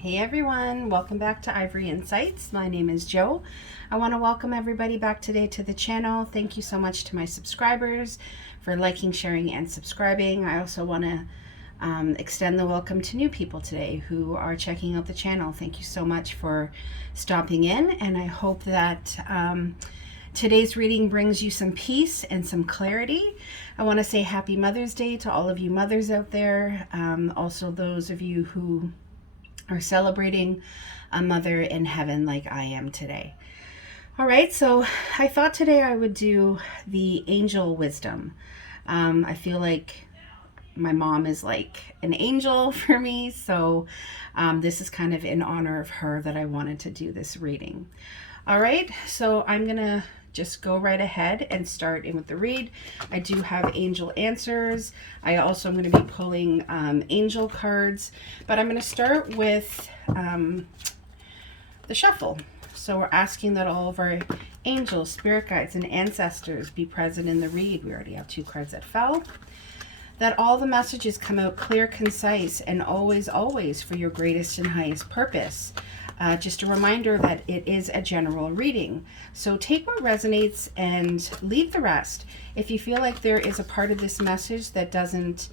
Hey everyone, welcome back to Ivory Insights. My name is Jo. I want to welcome everybody back today to the channel. Thank you so much to my subscribers for liking, sharing, and subscribing. I also want to extend the welcome to new people today who are checking out the channel. Thank you so much for stopping in, and I hope that today's reading brings you some peace and some clarity. I want to say Happy Mother's Day to all of you mothers out there. Also those of you who are celebrating a mother in heaven like I am today. All right, so I thought today I would do the angel wisdom. I feel like my mom is like an angel for me, so this is kind of in honor of her that I wanted to do this reading. All right, so I'm gonna just go right ahead and start in with the read. I do have angel answers. I also am going to be pulling angel cards, but I'm going to start with the shuffle. So we're asking that all of our angels, spirit guides, and ancestors be present in the read. We already have 2 cards that fell. That all the messages come out clear, concise, and always, always for your greatest and highest purpose. Just a reminder that it is a general reading. So take what resonates and leave the rest. If you feel like there is a part of this message that doesn't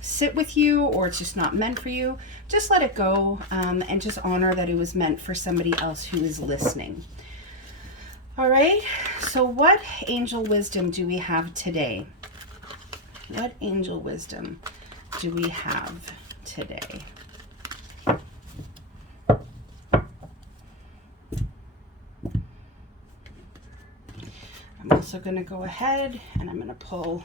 sit with you, or it's just not meant for you, just let it go and just honor that it was meant for somebody else who is listening. All right, so what angel wisdom do we have today? What angel wisdom do we have today? I'm also going to go ahead and I'm going to pull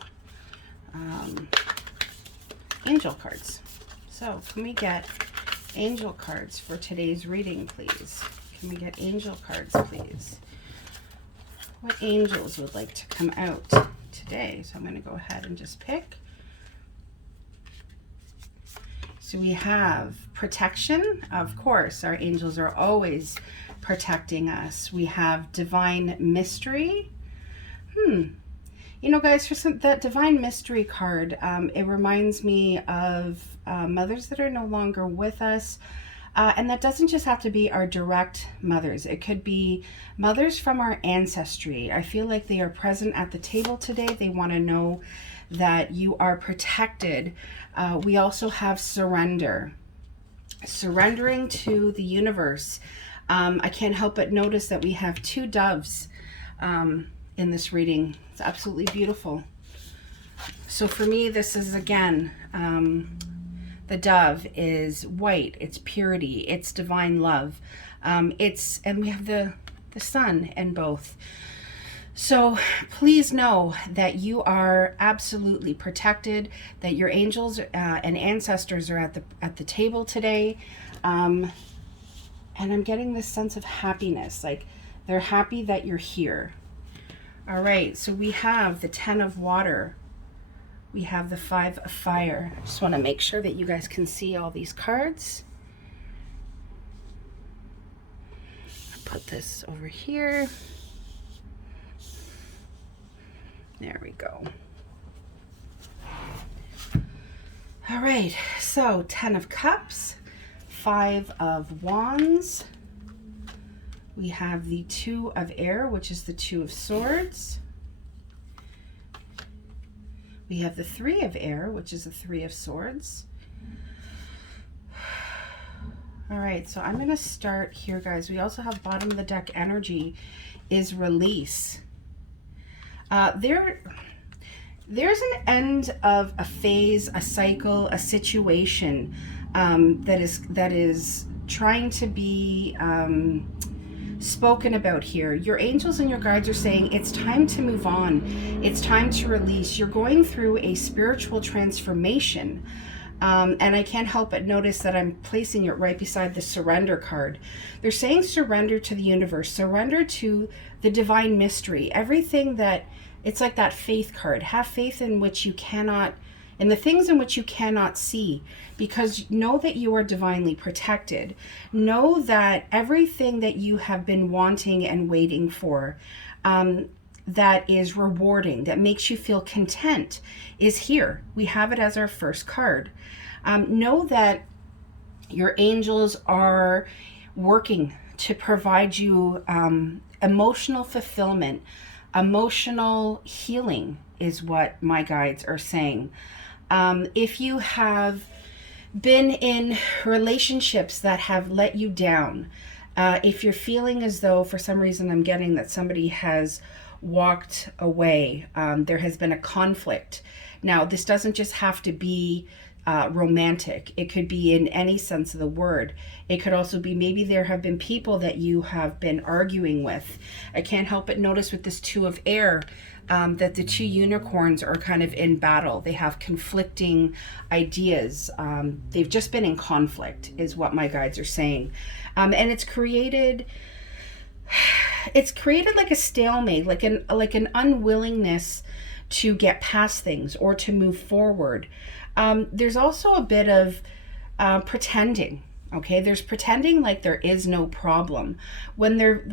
angel cards. So can we get angel cards for today's reading, please? Can we get angel cards, please? What angels would like to come out today? So I'm going to go ahead and just pick. So we have protection. Of course, our angels are always protecting us. We have divine mystery. You know, guys, for that divine mystery card, it reminds me of mothers that are no longer with us. And that doesn't just have to be our direct mothers. It could be mothers from our ancestry. I feel like they are present at the table today. They want to know that you are protected. We also have surrender. Surrendering to the universe. I can't help but notice that we have 2 doves in this reading. It's absolutely beautiful. So for me, this is again, the dove is white, it's purity, it's divine love. And we have the sun in both. So please know that you are absolutely protected, that your angels and ancestors are at the table today. And I'm getting this sense of happiness, like they're happy that you're here. All right, so we have the 10 of water. We have the 5 of fire. I just want to make sure that you guys can see all these cards. I'll put this over here. There we go. All right, so 10 of cups, 5 of wands. We have the 2 of air, which is the 2 of swords. We have the 3 of air, which is the 3 of swords. All right, so I'm going to start here, guys. We also have bottom of the deck energy is release. There's an end of a phase, a cycle, a situation that is trying to be spoken about here. Your angels and your guides are saying it's time to move on. It's time to release. You're going through a spiritual transformation. And I can't help but notice that I'm placing it right beside the surrender card. They're saying surrender to the universe, surrender to the divine mystery. Everything that, it's like that faith card. Have faith in which you cannot, in the things in which you cannot see, because know that you are divinely protected. Know that everything that you have been wanting and waiting for, that is rewarding, that makes you feel content, is here. We have it as our first card. Know that Your angels are working to provide you emotional fulfillment, emotional healing is what my guides are saying. If you have been in relationships that have let you down, if you're feeling as though for some reason I'm getting that somebody has walked away, there has been a conflict. Now, this doesn't just have to be romantic. It could be in any sense of the word. It could also be maybe there have been people that you have been arguing with. I can't help but notice with this Two of Air that the two unicorns are kind of in battle. They have conflicting ideas. They've just been in conflict, is what my guides are saying. And it's created like a stalemate, like an unwillingness to get past things or to move forward. There's also a bit of pretending. Okay, there's pretending like there is no problem when there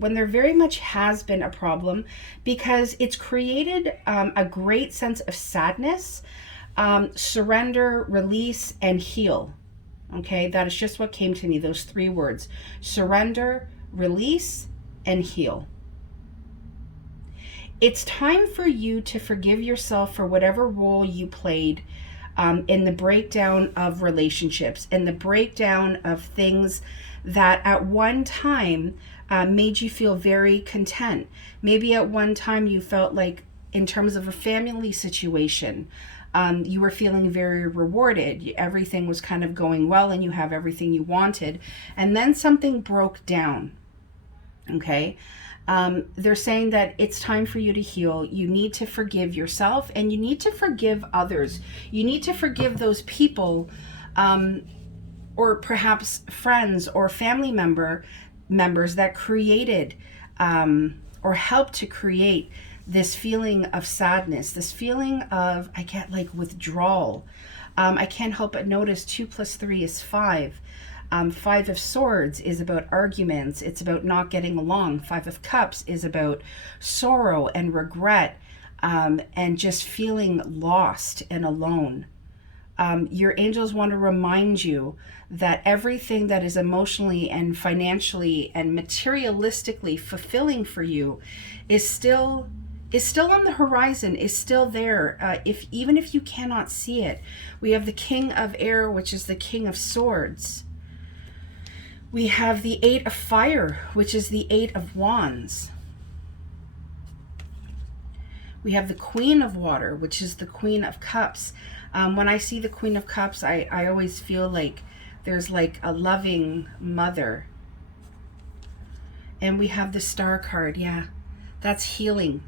very much has been a problem, because it's created a great sense of sadness, surrender, release, and heal. Okay, that is just what came to me, those three words: surrender, release, and heal. It's time for you to forgive yourself for whatever role you played in the breakdown of relationships, in the breakdown of things that at one time made you feel very content. Maybe at one time you felt like, in terms of a family situation, you were feeling very rewarded. Everything was kind of going well and you have everything you wanted. And then something broke down. Okay? They're saying that it's time for you to heal. You need to forgive yourself and you need to forgive others. You need to forgive those people, or perhaps friends or family members that created or helped to create this feeling of sadness, this feeling of, I get like withdrawal. I can't help but notice 2 + 3 is 5. 5 of Swords is about arguments. It's about not getting along. 5 of Cups is about sorrow and regret, and just feeling lost and alone. Your angels want to remind you that everything that is emotionally and financially and materialistically fulfilling for you is still on the horizon, is still there. Even if you cannot see it. We have the King of Air, which is the King of Swords. We have the 8 of Fire, which is the 8 of Wands. We have the Queen of Water, which is the Queen of Cups. When I see the Queen of Cups, I always feel like there's like a loving mother. And we have the Star card. Yeah, that's healing.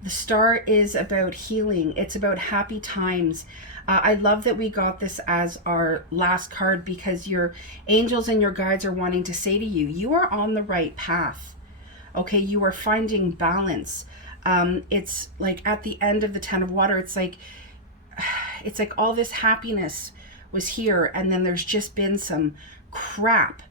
The Star is about healing. It's about happy times. I love that we got this as our last card, because your angels and your guides are wanting to say to you, you are on the right path. Okay, you are finding balance. It's like at the end of the 10 of Water, it's like all this happiness was here, and then there's just been some crap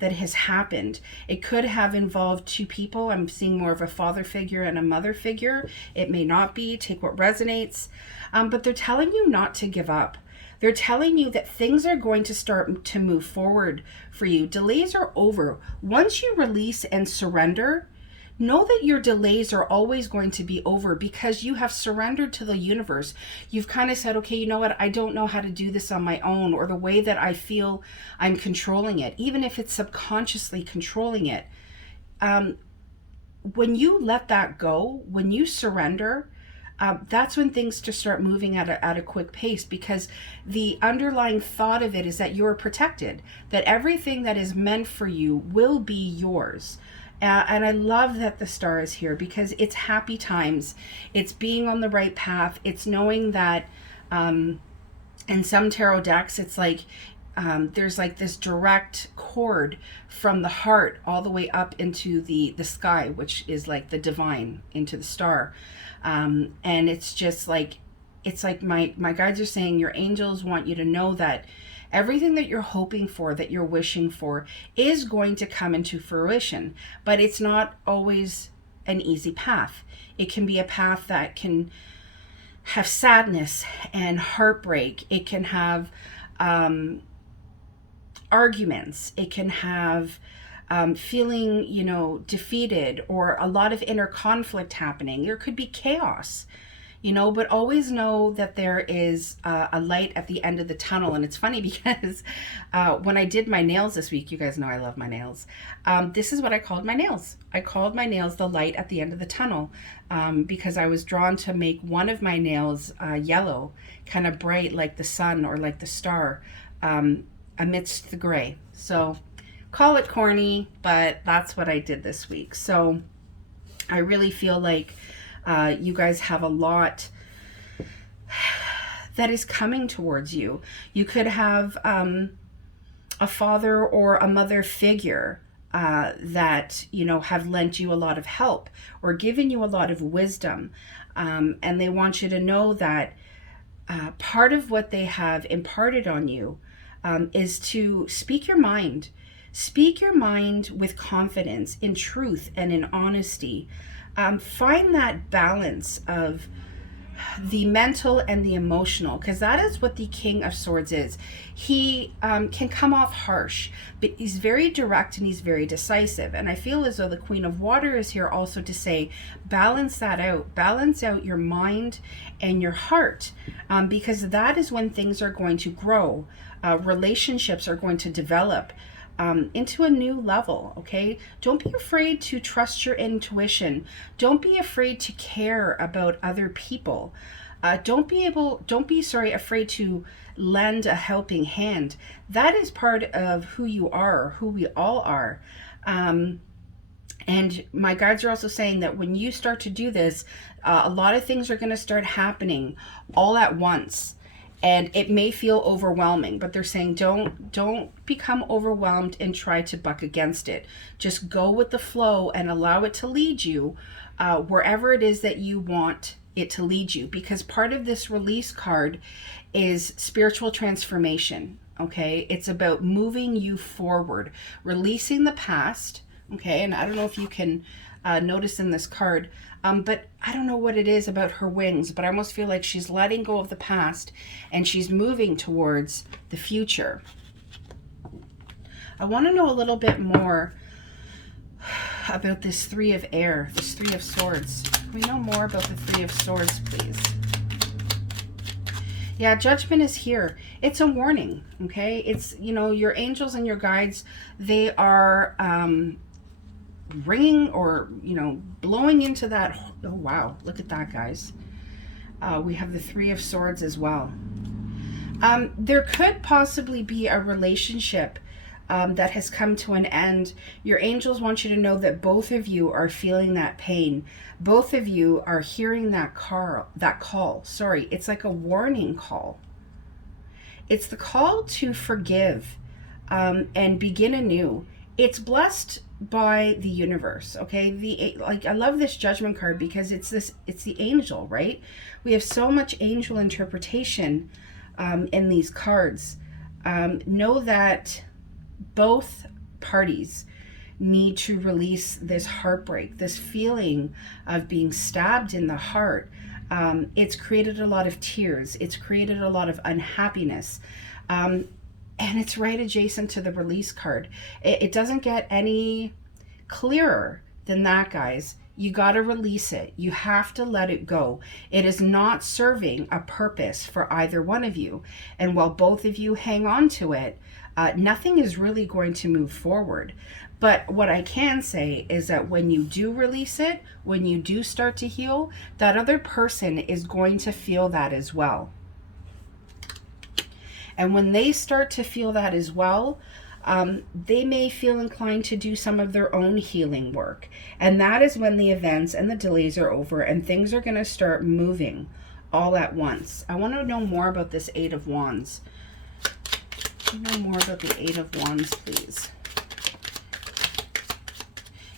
that has happened. It could have involved two people. I'm seeing more of a father figure and a mother figure. It may not be. Take what resonates. But they're telling you not to give up. They're telling you that things are going to start to move forward for you. Delays are over. Once you release and surrender, know that your delays are always going to be over, because you have surrendered to the universe. You've kind of said, okay, you know what? I don't know how to do this on my own, or the way that I feel I'm controlling it, even if it's subconsciously controlling it. When you let that go, when you surrender, that's when things just start moving at a quick pace, because the underlying thought of it is that you're protected, that everything that is meant for you will be yours. And I love that the Star is here, because it's happy times. It's being on the right path. It's knowing that in some tarot decks, it's like there's like this direct cord from the heart all the way up into the sky, which is like the divine, into the star. And it's just like, it's like my guides are saying, your angels want you to know that everything that you're hoping for, that you're wishing for, is going to come into fruition. But it's not always an easy path. It can be a path that can have sadness and heartbreak. It can have arguments. It can have feeling, you know, defeated, or a lot of inner conflict happening. There could be chaos, you know, but always know that there is a light at the end of the tunnel. And it's funny because when I did my nails this week, you guys know I love my nails. This is what I called my nails. I called my nails the light at the end of the tunnel, because I was drawn to make one of my nails yellow, kind of bright like the sun or like the star, amidst the gray. So call it corny, but that's what I did this week. So I really feel like you guys have a lot that is coming towards you. You could have a father or a mother figure that, you know, have lent you a lot of help or given you a lot of wisdom. And they want you to know that part of what they have imparted on you is to speak your mind. Speak your mind with confidence, in truth, and in honesty. Find that balance of the mental and the emotional, because that is what the King of Swords is. He can come off harsh, but he's very direct and he's very decisive. And I feel as though the Queen of Water is here also to say, balance that out. Balance out your mind and your heart, because that is when things are going to grow. Relationships are going to develop into a new level. Okay, don't be afraid to trust your intuition. Don't be afraid to care about other people. Don't be afraid to lend a helping hand. That is part of who you are, who we all are. And my guides are also saying that when you start to do this, a lot of things are going to start happening all at once. And it may feel overwhelming, but they're saying don't become overwhelmed and try to buck against it. Just go with the flow and allow it to lead you wherever it is that you want it to lead you. Because part of this release card is spiritual transformation, okay? It's about moving you forward, releasing the past, okay? And I don't know if you can notice in this card, but I don't know what it is about her wings, but I almost feel like she's letting go of the past and she's moving towards the future. I want to know a little bit more about this Three of Air, this Three of Swords. Can we know more about the Three of Swords, please? Yeah, judgment is here. It's a warning, okay? It's, you know, your angels and your guides, they are ringing or, you know, blowing into that. Oh wow, look at that, guys. We have the Three of Swords as well. There could possibly be a relationship that has come to an end. Your angels want you to know that both of you are feeling that pain. Both of you are hearing that call. Sorry, it's like a warning call. It's the call to forgive and begin anew. It's blessed by the universe, okay? I love this Judgment card because it's the angel, right? We have so much angel interpretation in these cards. Know that both parties need to release this heartbreak, this feeling of being stabbed in the heart. It's created a lot of tears. It's created a lot of unhappiness. And it's right adjacent to the release card. It doesn't get any clearer than that, guys. You got to release it. You have to let it go. It is not serving a purpose for either one of you. And while both of you hang on to it, nothing is really going to move forward. But what I can say is that when you do release it, when you do start to heal, that other person is going to feel that as well. And when they start to feel that as well, they may feel inclined to do some of their own healing work. And that is when the events and the delays are over and things are going to start moving all at once. I want to know more about this Eight of Wands. Know more about the Eight of Wands, please.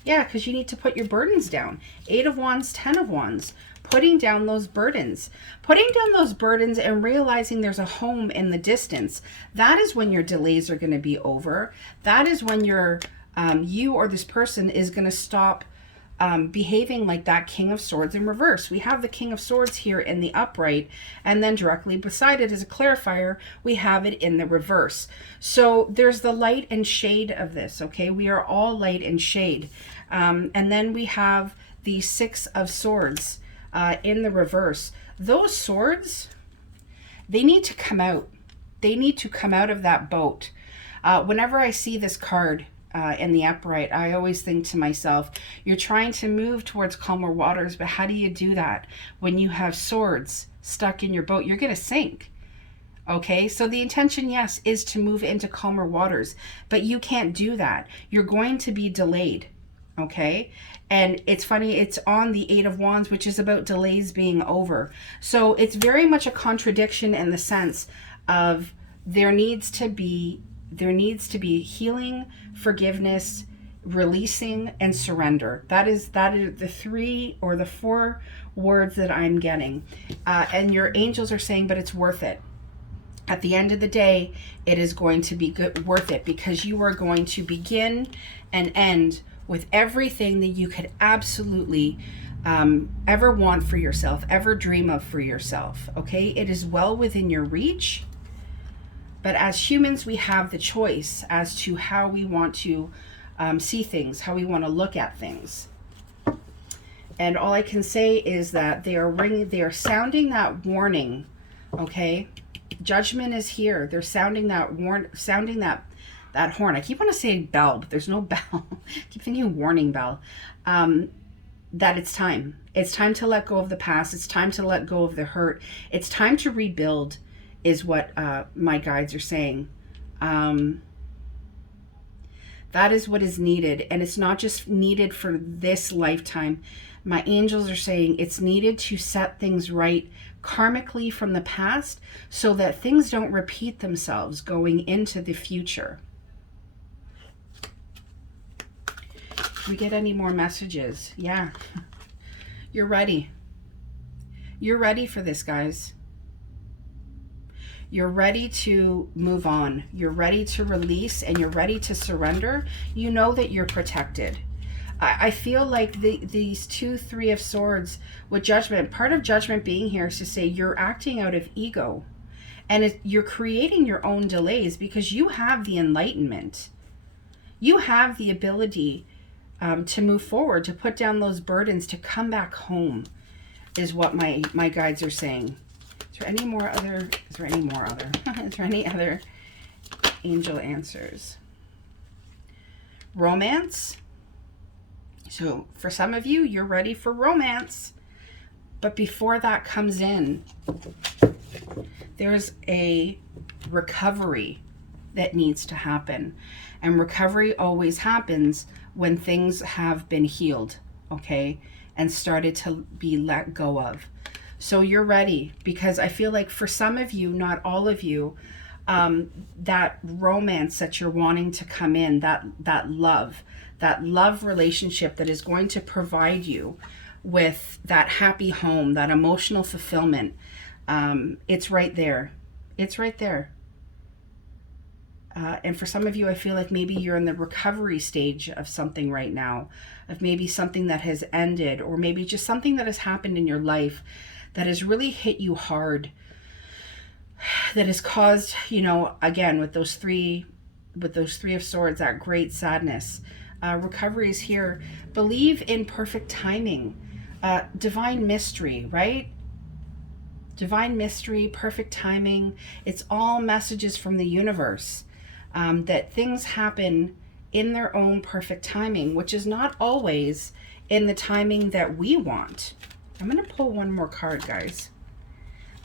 Yeah, because you need to put your burdens down. Eight of Wands, 10 of Wands. Putting down those burdens. Putting down those burdens and realizing there's a home in the distance. That is when your delays are going to be over. That is when you or this person is going to stop behaving like that King of Swords in reverse. We have the King of Swords here in the upright, and then directly beside it as a clarifier, we have it in the reverse. So there's the light and shade of this, okay? We are all light and shade. And then we have the Six of Swords in the reverse. Those swords, they need to come out. They need to come out of that boat. Whenever I see this card, in the upright, I always think to myself, you're trying to move towards calmer waters, but how do you do that when you have swords stuck in your boat? You're going to sink. Okay, so the intention, yes, is to move into calmer waters, but you can't do that. You're going to be delayed. Okay, and it's funny, it's on the Eight of Wands, which is about delays being over. So it's very much a contradiction in the sense of there needs to be healing, forgiveness, releasing, and surrender. That is the 3 or the 4 words that I'm getting. And your angels are saying, but it's worth it. At the end of the day, it is going to be worth it, because you are going to begin and end with everything that you could absolutely ever want for yourself, ever dream of for yourself. Okay, it is well within your reach. But as humans, we have the choice as to how we want to see things, how we want to look at things. And all I can say is that they are sounding that warning. Okay, Judgment is here. They're sounding that that horn. I keep wanting to say bell, but there's no bell. I keep thinking warning bell. That it's time. It's time to let go of the past. It's time to let go of the hurt. It's time to rebuild, is what my guides are saying. That is what is needed. And it's not just needed for this lifetime. My angels are saying it's needed to set things right karmically from the past, so that things don't repeat themselves going into the future. We get any more messages? Yeah. You're ready. You're ready for this, guys. You're ready to move on. You're ready to release, and you're ready to surrender. You know that you're protected. I feel like these 2, 3 of Swords with Judgment, part of Judgment being here is to say you're acting out of ego. And you're creating your own delays, because you have the enlightenment. You have the ability to move forward, to put down those burdens, to come back home, is what my guides are saying. Is there any other angel answers? Romance. So for some of you, you're ready for romance. But before that comes in, there's a recovery that needs to happen. And recovery always happens when things have been healed, okay, and started to be let go of. So you're ready, because I feel like for some of you, not all of you, that romance that you're wanting to come in, that love relationship that is going to provide you with that happy home, that emotional fulfillment, it's right there. It's right there. And for some of you, I feel like maybe you're in the recovery stage of something right now, of maybe something that has ended, or maybe just something that has happened in your life that has really hit you hard, that has caused, you know, again, with those three of Swords, that great sadness. Recovery is here. Believe in perfect timing. Divine mystery, right? Divine mystery, perfect timing. It's all messages from the universe, that things happen in their own perfect timing, which is not always in the timing that we want. I'm going to pull one more card, guys.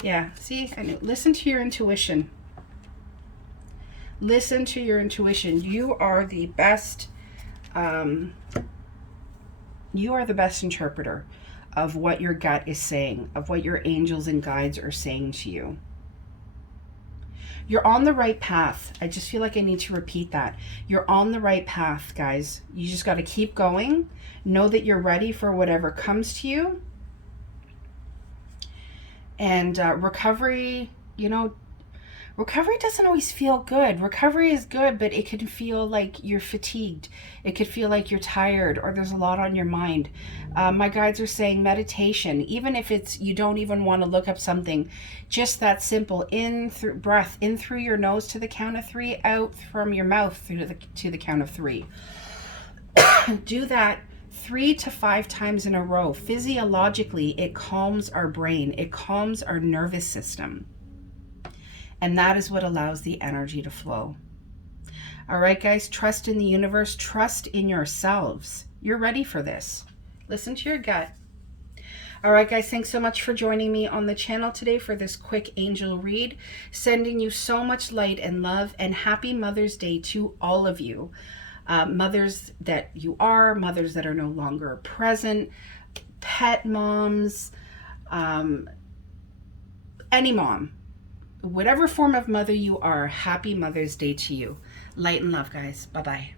Yeah, see, listen to your intuition. Listen to your intuition. You are the best, interpreter of what your gut is saying, of what your angels and guides are saying to you. You're on the right path. I just feel like I need to repeat that. You're on the right path, guys. You just got to keep going. Know that you're ready for whatever comes to you. And recovery, you know, recovery doesn't always feel good. Recovery is good, but it can feel like you're fatigued. It could feel like you're tired or there's a lot on your mind. My guides are saying meditation, even if it's you don't even want to look up something, just that simple in through breath in through your nose to the count of 3, out from your mouth to the count of 3. Do that 3 to 5 times in a row. Physiologically, it calms our brain. It calms our nervous system. And that is what allows the energy to flow. All right, guys, trust in the universe. Trust in yourselves. You're ready for this. Listen to your gut. All right, guys, thanks so much for joining me on the channel today for this quick angel read. Sending you so much light and love, and happy Mother's Day to all of you. Mothers that you are, mothers that are no longer present, pet moms, any mom. Whatever form of mother you are, happy Mother's Day to you. Light and love, guys. Bye-bye.